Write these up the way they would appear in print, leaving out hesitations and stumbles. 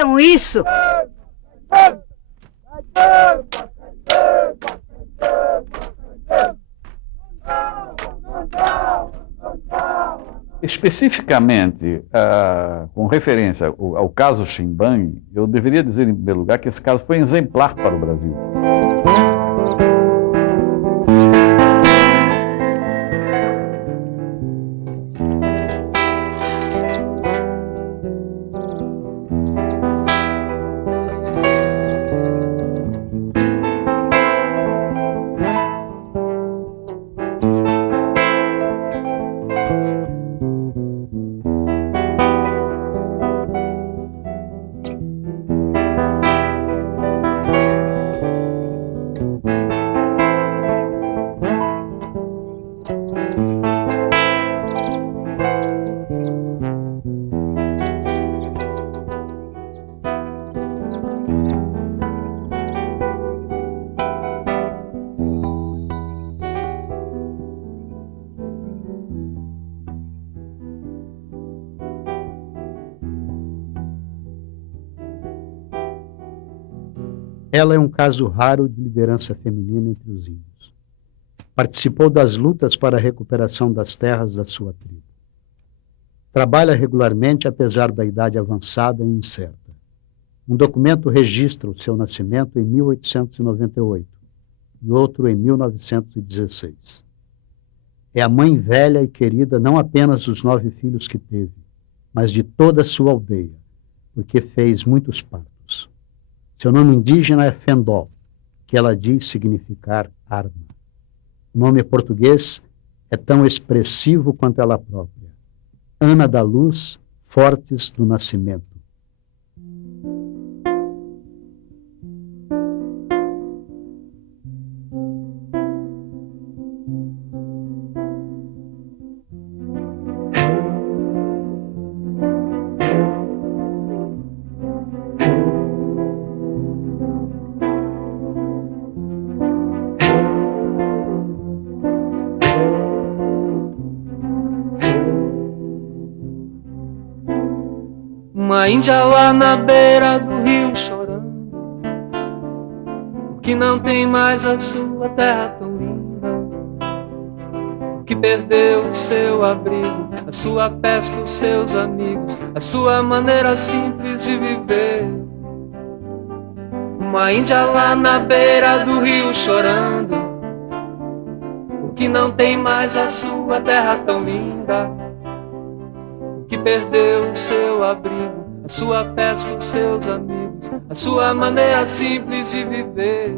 aprenderam isso? Especificamente, com referência ao caso Chimbang, eu deveria dizer, em primeiro lugar, que esse caso foi exemplar para o Brasil. Ela é um caso raro de liderança feminina entre os índios. Participou das lutas para a recuperação das terras da sua tribo. Trabalha regularmente apesar da idade avançada e incerta. Um documento registra o seu nascimento em 1898 e outro em 1916. É a mãe velha e querida não apenas dos 9 filhos que teve, mas de toda a sua aldeia, porque fez muitos partos. Seu nome indígena é Fendol, que ela diz significar arma. O nome português é tão expressivo quanto ela própria. Ana da Luz Fortes do Nascimento. Uma índia lá na beira do rio chorando, que não tem mais a sua terra tão linda, que perdeu o seu abrigo, a sua pesca, os seus amigos, a sua maneira simples de viver. Uma índia lá na beira do rio chorando, que não tem mais a sua terra tão linda, que perdeu o seu abrigo, a sua pesca, os seus amigos, a sua maneira simples de viver.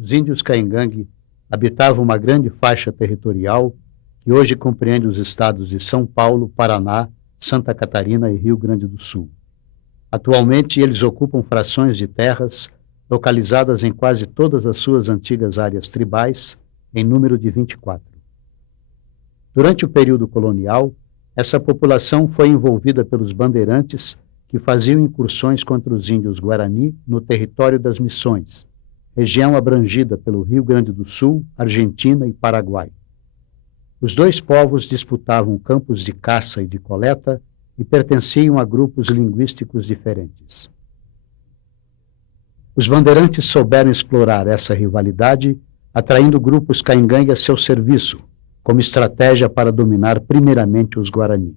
Os índios Caingangue habitavam uma grande faixa territorial que hoje compreende os estados de São Paulo, Paraná, Santa Catarina e Rio Grande do Sul. Atualmente, eles ocupam frações de terras localizadas em quase todas as suas antigas áreas tribais, em número de 24. Durante o período colonial, essa população foi envolvida pelos bandeirantes que faziam incursões contra os índios Guarani no território das Missões, região abrangida pelo Rio Grande do Sul, Argentina e Paraguai. Os dois povos disputavam campos de caça e de coleta e pertenciam a grupos linguísticos diferentes. Os bandeirantes souberam explorar essa rivalidade, atraindo grupos Caingangue a seu serviço, como estratégia para dominar primeiramente os Guarani.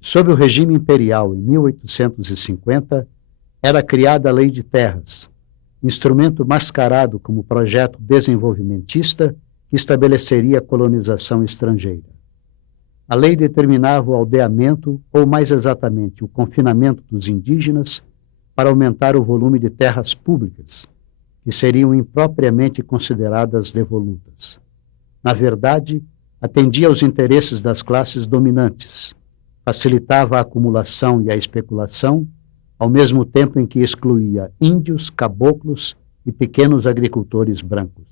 Sob o regime imperial, em 1850, era criada a Lei de Terras, instrumento mascarado como projeto desenvolvimentista que estabeleceria a colonização estrangeira. A lei determinava o aldeamento, ou mais exatamente, o confinamento dos indígenas para aumentar o volume de terras públicas, que seriam impropriamente consideradas devolutas. Na verdade, atendia aos interesses das classes dominantes, facilitava a acumulação e a especulação, ao mesmo tempo em que excluía índios, caboclos e pequenos agricultores brancos.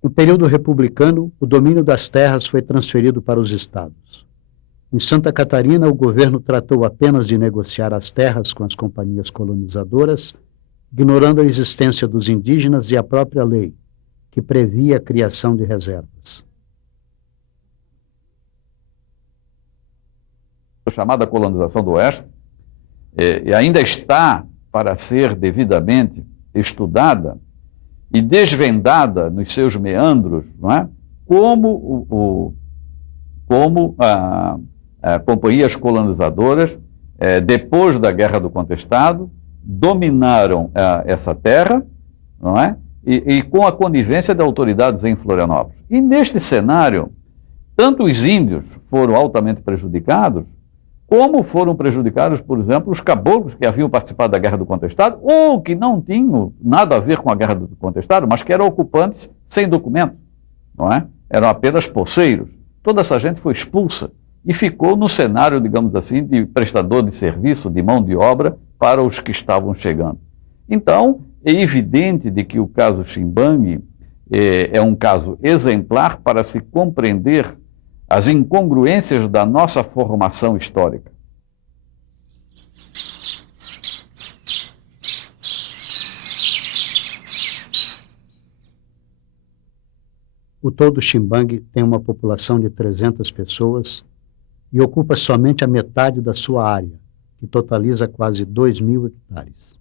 No período republicano, o domínio das terras foi transferido para os estados. Em Santa Catarina, o governo tratou apenas de negociar as terras com as companhias colonizadoras, ignorando a existência dos indígenas e a própria lei, que previa a criação de reservas. A chamada colonização do Oeste e ainda está para ser devidamente estudada e desvendada nos seus meandros, não é? Como companhias colonizadoras, depois da Guerra do Contestado, dominaram essa terra, não é? E com a conivência de autoridades em Florianópolis. E neste cenário, tanto os índios foram altamente prejudicados, como foram prejudicados, por exemplo, os caboclos que haviam participado da Guerra do Contestado, ou que não tinham nada a ver com a Guerra do Contestado, mas que eram ocupantes sem documento, não é? Eram apenas poceiros. Toda essa gente foi expulsa e ficou no cenário, digamos assim, de prestador de serviço, de mão de obra para os que estavam chegando. Então, é evidente de que o caso Chimbangue é um caso exemplar para se compreender as incongruências da nossa formação histórica. O todo Chimbangue tem uma população de 300 pessoas e ocupa somente a metade da sua área, que totaliza quase 2.000 hectares.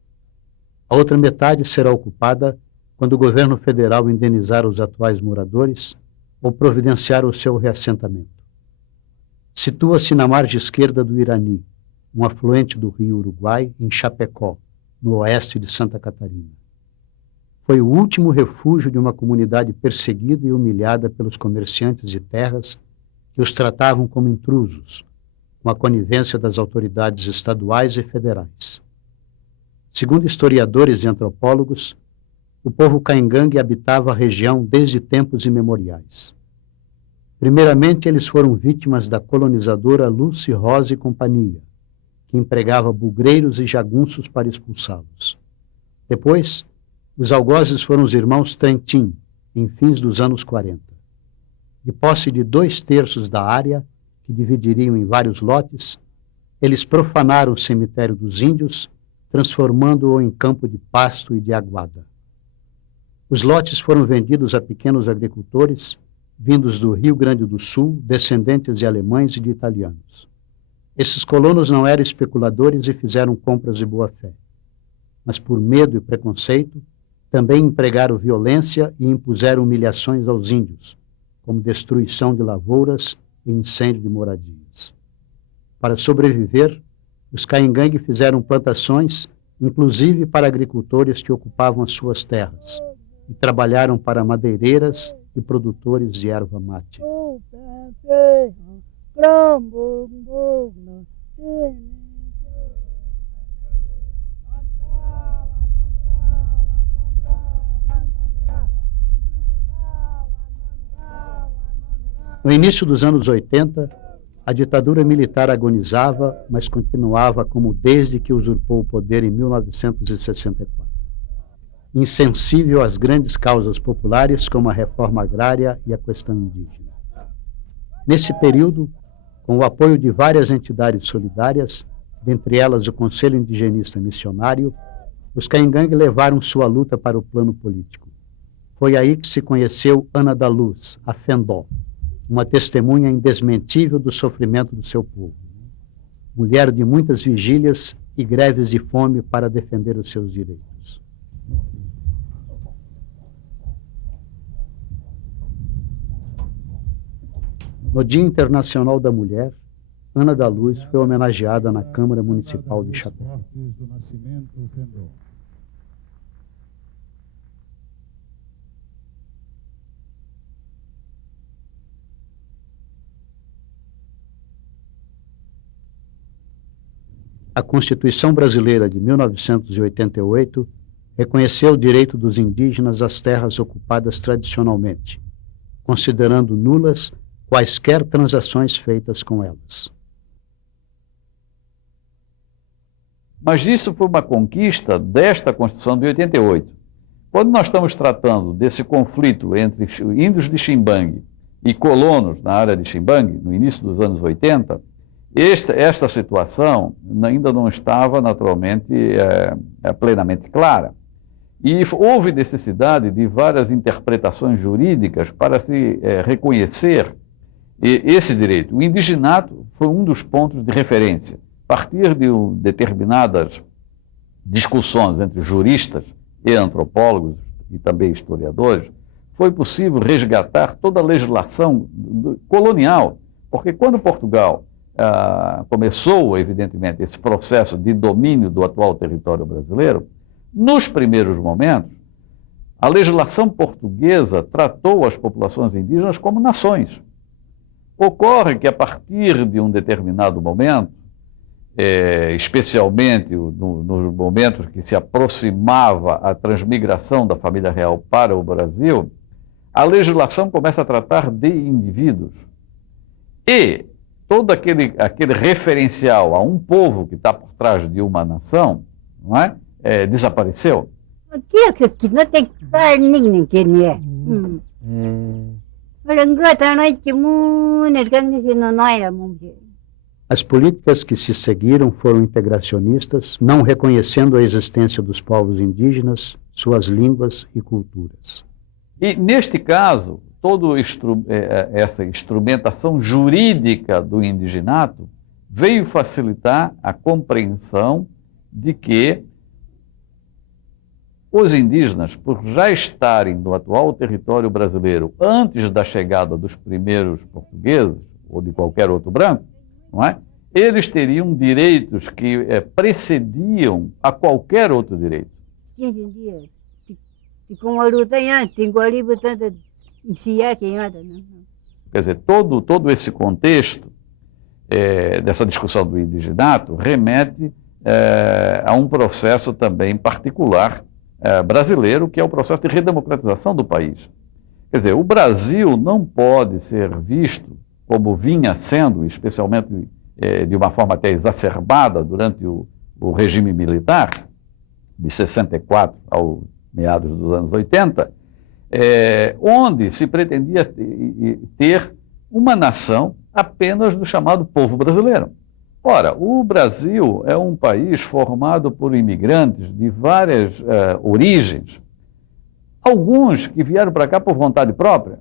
A outra metade será ocupada quando o governo federal indenizar os atuais moradores ou providenciar o seu reassentamento. Situa-se na margem esquerda do Irani, um afluente do rio Uruguai, em Chapecó, no oeste de Santa Catarina. Foi o último refúgio de uma comunidade perseguida e humilhada pelos comerciantes de terras que os tratavam como intrusos, com a conivência das autoridades estaduais e federais. Segundo historiadores e antropólogos, o povo caingangue habitava a região desde tempos imemoriais. Primeiramente, eles foram vítimas da colonizadora Lucy Rosa e Companhia, que empregava bugreiros e jagunços para expulsá-los. Depois, os algozes foram os irmãos Trentin, em fins dos anos 40. De posse de 2/3 da área, que dividiriam em vários lotes, eles profanaram o cemitério dos índios, transformando-o em campo de pasto e de aguada. Os lotes foram vendidos a pequenos agricultores, vindos do Rio Grande do Sul, descendentes de alemães e de italianos. Esses colonos não eram especuladores e fizeram compras de boa-fé, mas por medo e preconceito, também empregaram violência e impuseram humilhações aos índios, como destruição de lavouras e incêndio de moradias. Para sobreviver, os caingangue fizeram plantações, inclusive para agricultores que ocupavam as suas terras, e trabalharam para madeireiras e produtores de erva mate. No início dos anos 80, a ditadura militar agonizava, mas continuava como desde que usurpou o poder em 1964. Insensível às grandes causas populares como a reforma agrária e a questão indígena. Nesse período, com o apoio de várias entidades solidárias, dentre elas o Conselho Indigenista Missionário, os caingangue levaram sua luta para o plano político. Foi aí que se conheceu Ana da Luz, a Fendó, uma testemunha indesmentível do sofrimento do seu povo. Mulher de muitas vigílias e greves de fome para defender os seus direitos. No Dia Internacional da Mulher, Ana da Luz foi homenageada na Câmara Municipal de Chapecó. A Constituição Brasileira de 1988 reconheceu o direito dos indígenas às terras ocupadas tradicionalmente, considerando nulas quaisquer transações feitas com elas. Mas isso foi uma conquista desta Constituição de 88. Quando nós estamos tratando desse conflito entre índios de Chimbangue e colonos na área de Chimbangue, no início dos anos 80, Esta situação ainda não estava, naturalmente, plenamente clara. E houve necessidade de várias interpretações jurídicas para se reconhecer esse direito. O indigenato foi um dos pontos de referência. A partir de determinadas discussões entre juristas e antropólogos e também historiadores, foi possível resgatar toda a legislação colonial, porque quando Portugal começou, evidentemente, esse processo de domínio do atual território brasileiro, nos primeiros momentos, a legislação portuguesa tratou as populações indígenas como nações. Ocorre que, a partir de um determinado momento, especialmente nos momentos que se aproximava a transmigração da família real para o Brasil, a legislação começa a tratar de indivíduos. E todo aquele referencial a um povo que está por trás de uma nação, não é? Desapareceu. Nó tem carne que é. As políticas que se seguiram foram integracionistas, não reconhecendo a existência dos povos indígenas, suas línguas e culturas. E, neste caso, toda essa instrumentação jurídica do indigenato veio facilitar a compreensão de que os indígenas, por já estarem no atual território brasileiro antes da chegada dos primeiros portugueses, ou de qualquer outro branco, não é? Eles teriam direitos que precediam a qualquer outro direito. Quer dizer, todo esse contexto dessa discussão do indigenato remete a um processo também particular brasileiro, que é o processo de redemocratização do país. Quer dizer, o Brasil não pode ser visto como vinha sendo, especialmente de uma forma até exacerbada durante o regime militar, de 64 ao meados dos anos 80, onde se pretendia ter uma nação apenas do chamado povo brasileiro. Ora, o Brasil é um país formado por imigrantes de várias origens, alguns que vieram para cá por vontade própria,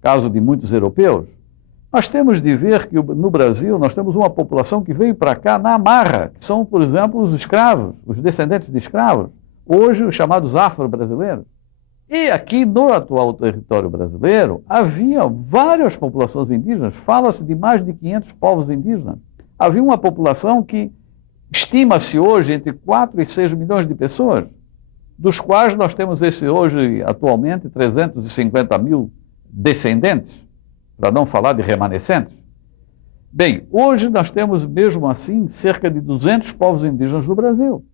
caso de muitos europeus. Nós temos de ver que no Brasil nós temos uma população que veio para cá na amarra, que são, por exemplo, os escravos, os descendentes de escravos, hoje os chamados afro-brasileiros. E aqui no atual território brasileiro havia várias populações indígenas, fala-se de mais de 500 povos indígenas. Havia uma população que estima-se hoje entre 4 e 6 milhões de pessoas, dos quais nós temos hoje, atualmente, 350 mil descendentes, para não falar de remanescentes. Bem, hoje nós temos, mesmo assim, cerca de 200 povos indígenas no Brasil.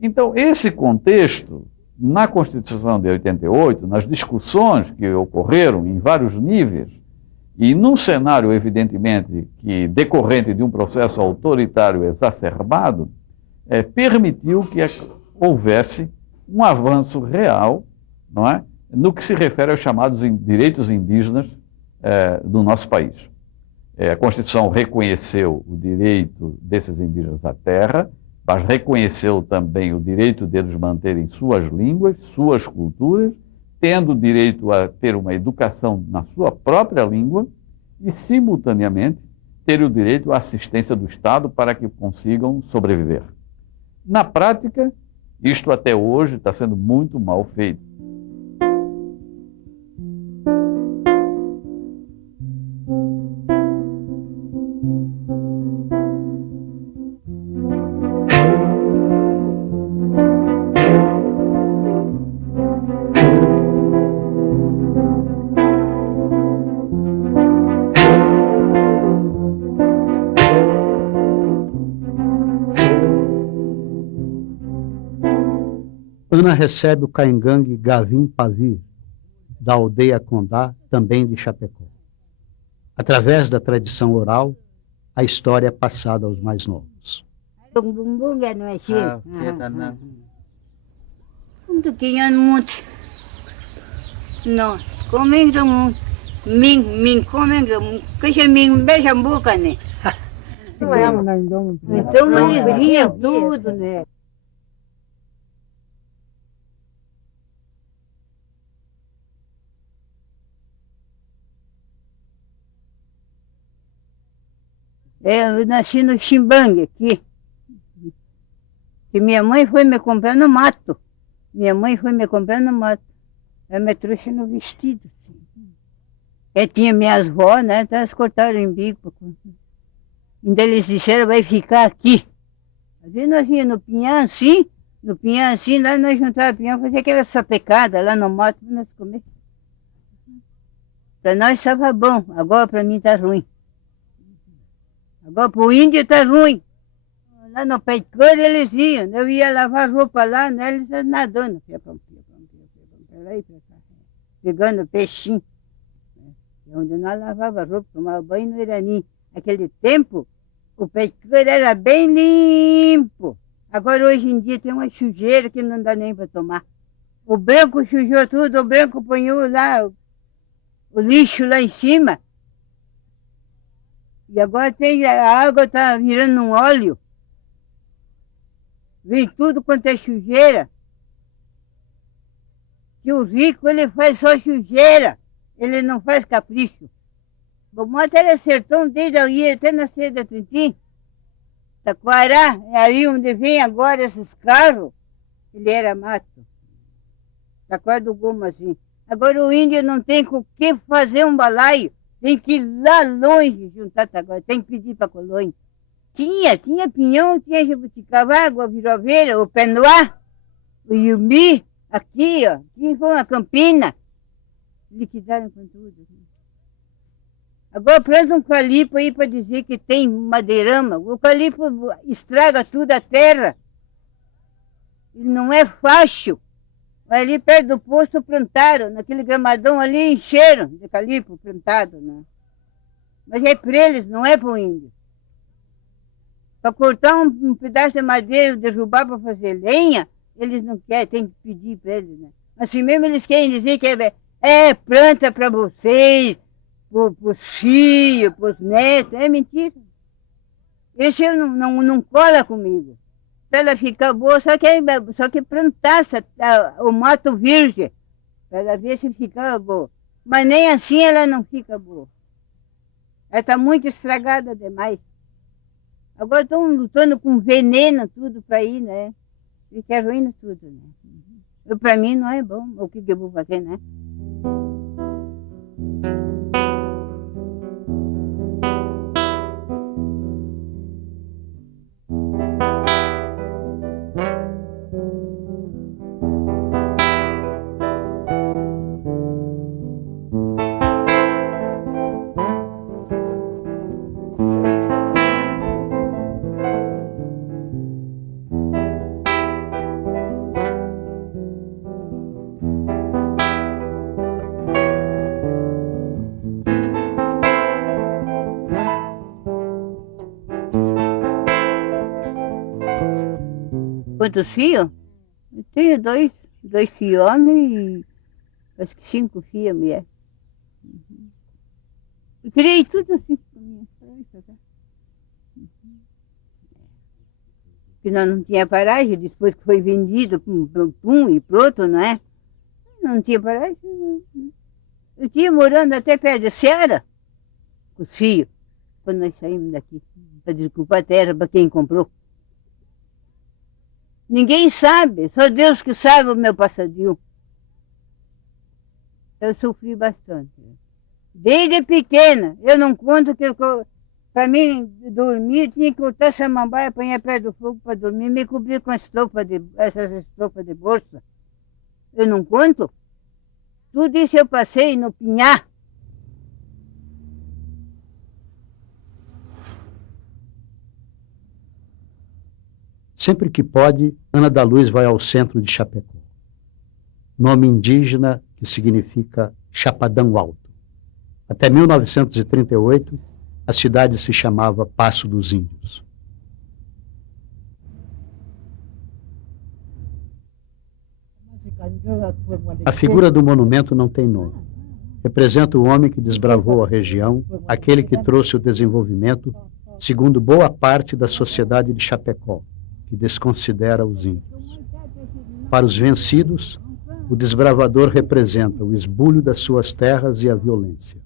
Então, esse contexto, na Constituição de 88, nas discussões que ocorreram em vários níveis, e num cenário, evidentemente, que decorrente de um processo autoritário exacerbado, permitiu que houvesse um avanço real, não é, no que se refere aos chamados direitos indígenas do nosso país. A Constituição reconheceu o direito desses indígenas à terra, mas reconheceu também o direito deles manterem suas línguas, suas culturas, tendo direito a ter uma educação na sua própria língua e, simultaneamente, ter o direito à assistência do Estado para que consigam sobreviver. Na prática, isto até hoje está sendo muito mal feito. Ana recebe o caingangue Gavin Pavir, da aldeia Condá, também de Chapecó. Através da tradição oral, a história é passada aos mais novos. Então eles riam tudo, né? Eu nasci no Ximbangue, aqui. Que minha mãe foi me comprar no mato. Minha mãe foi me comprar no mato. Ela me trouxe no vestido. Assim. Eu tinha minhas vó, né? Então elas cortaram em bico. Então eles disseram, vai ficar aqui. Às vezes nós íamos no pinhão assim, lá nós juntávamos pinhão, fazia aquela sapecada lá no mato para nós comer. Para nós estava bom, agora para mim está ruim. Agora para o índio está ruim. Lá no pé de cor eles iam, eu ia lavar roupa lá, né? Eles estavam nadando, para lá e para cá, pegando peixinho. Onde nós lavava roupa, tomava banho no Irani. Naquele tempo, o pé de cor era bem limpo. Agora hoje em dia tem uma sujeira que não dá nem para tomar. O branco sujou tudo, o branco ponhou lá o lixo lá em cima. E agora a água está virando um óleo. Vem tudo quanto é sujeira. Que o rico, ele faz só sujeira. Ele não faz capricho. O mato era sertão desde eu ia até na Serra da Tintim. Taquará, é ali onde vem agora esses carros. Ele era mato. Taquará do Goma, assim. Agora o índio não tem com o que fazer um balaio. Tem que ir lá longe juntar taquara, tem que pedir para a colônia. Tinha pinhão, tinha jabuticaba, água, viroveira, o penuá, o iumi, aqui, ó. Aqui foi uma campina. Liquidaram com tudo. Agora planta um calipo aí para dizer que tem madeirama. O calipo estraga tudo a terra. Ele não é fácil. Ali perto do posto plantaram, naquele gramadão ali encheram de calipo plantado, né? Mas é para eles, não é para o índio. Para cortar um pedaço de madeira, derrubar para fazer lenha, eles não querem, tem que pedir para eles, né? Assim mesmo eles querem dizer que é planta para vocês, para os filhos, para os netos, é mentira. Esse não cola comigo. Para ela ficar boa, só que plantasse o mato virgem, para ela ver se ficava boa. Mas nem assim ela não fica boa. Ela está muito estragada demais. Agora estão lutando com veneno tudo para ir, né? E que arruina tudo, né? Para mim não é bom. O que eu vou fazer, né? Quantos filhos? Eu tenho dois filhos homens e acho que 5 filhas mulher. Eu criei tudo assim para mim. Porque nós não tinha paragem, depois que foi vendido para um e para outro, não é? Não tinha paragem. Eu tinha morando até perto de Ceará, com os filhos, quando nós saímos daqui, para desculpar a terra para quem comprou. Ninguém sabe, só Deus que sabe o meu passadio. Eu sofri bastante. Desde pequena, eu não conto que para mim dormir, tinha que cortar samambaia, apanhar perto do fogo para dormir, me cobrir com essas estofas de bolsa. Eu não conto. Tudo isso eu passei no Pinhá. Sempre que pode, Ana da Luz vai ao centro de Chapecó. Nome indígena que significa Chapadão Alto. Até 1938, a cidade se chamava Passo dos Índios. A figura do monumento não tem nome. Representa o homem que desbravou a região, aquele que trouxe o desenvolvimento segundo boa parte da sociedade de Chapecó, que desconsidera os índios. Para os vencidos, o desbravador representa o esbulho das suas terras e a violência.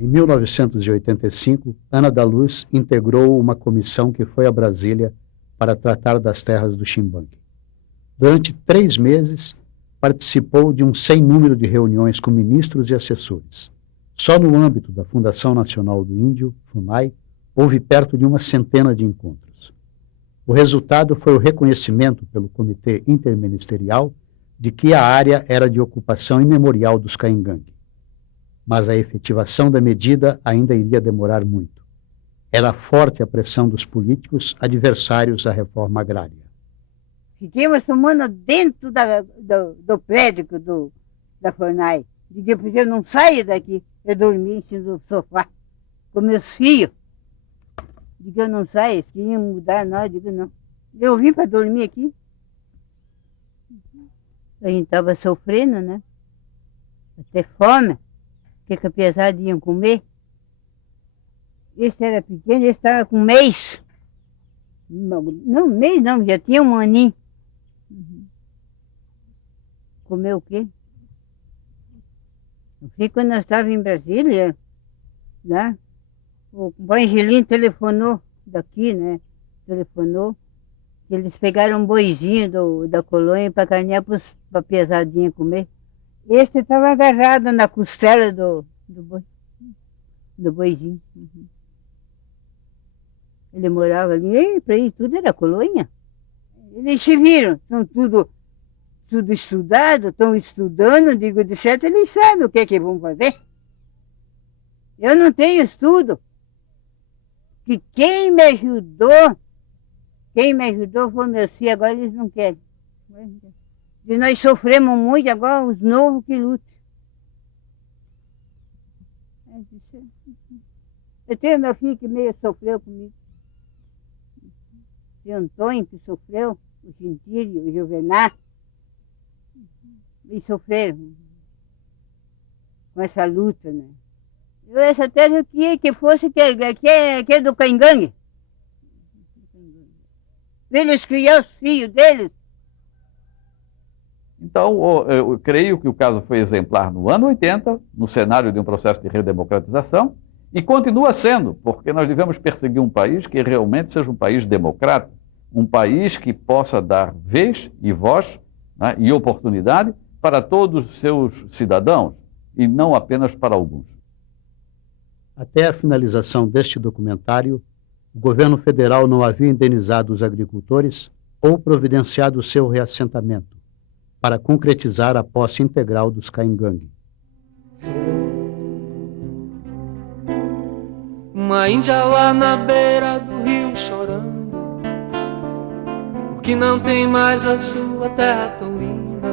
Em 1985, Ana da Luz integrou uma comissão que foi a Brasília para tratar das terras do Ximbangue. Durante 3 meses, participou de um sem número de reuniões com ministros e assessores. Só no âmbito da Fundação Nacional do Índio, FUNAI, houve perto de uma centena de encontros. O resultado foi o reconhecimento pelo Comitê Interministerial de que a área era de ocupação imemorial dos Caingangue. Mas a efetivação da medida ainda iria demorar muito. Era forte a pressão dos políticos adversários à reforma agrária. Fiquei uma semana dentro do prédio da FUNAI. Digo, eu não saio daqui. Eu dormi em cima do sofá com meus filhos. Digo, eu não saio, eles queriam mudar nós. Digo, não. Eu vim para dormir aqui. A gente estava sofrendo, né? Até fome. O que a pesada iam comer? Esse era pequeno, esse estava com 1 mês. Não, 1 mês não, já tinha 1 aninho. Comeu o quê? Eu fui quando nós estávamos em Brasília, né? O Angelino telefonou daqui, né? Telefonou. Eles pegaram um boizinho da colônia para carnear para a pesadinha comer. Esse estava agarrado na costela do boizinho. Ele morava ali, para ir tudo era colônia. Eles se viram, estão tudo estudado, estão estudando, digo, de certo eles sabem o que vão fazer. Eu não tenho estudo. Que quem me ajudou foi meus filhos, agora eles não querem. E nós sofremos muito, agora os novos que lutam. Eu tenho meu filho que meio sofreu comigo. O Antônio que sofreu, o Gentílio, o Juvenal. Eles sofreram com essa luta, né? Eu essa terra eu queria que fosse que é do Caingangue. Eles criar os filhos deles. Então, eu creio que o caso foi exemplar no ano 80, no cenário de um processo de redemocratização, e continua sendo, porque nós devemos perseguir um país que realmente seja um país democrático, um país que possa dar vez e voz, né, e oportunidade para todos os seus cidadãos, e não apenas para alguns. Até a finalização deste documentário, o governo federal não havia indenizado os agricultores ou providenciado o seu reassentamento, para concretizar a posse integral dos Caingangue. Uma índia lá na beira do rio chorando, porque não tem mais a sua terra tão linda,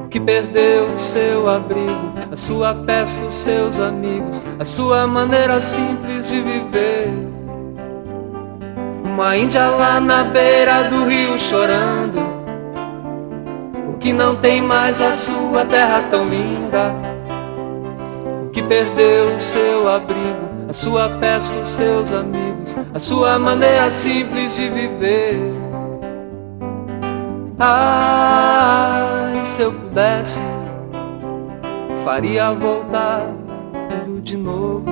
porque perdeu o seu abrigo, a sua pesca, os seus amigos, a sua maneira simples de viver. Uma índia lá na beira do rio chorando, que não tem mais a sua terra tão linda, que perdeu o seu abrigo, a sua pesca, os seus amigos, a sua maneira simples de viver. Ai, se eu pudesse, faria voltar tudo de novo,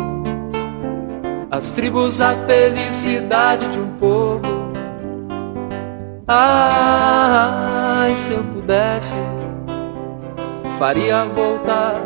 as tribos, a felicidade de um povo. Ai, se eu pudesse, faria voltar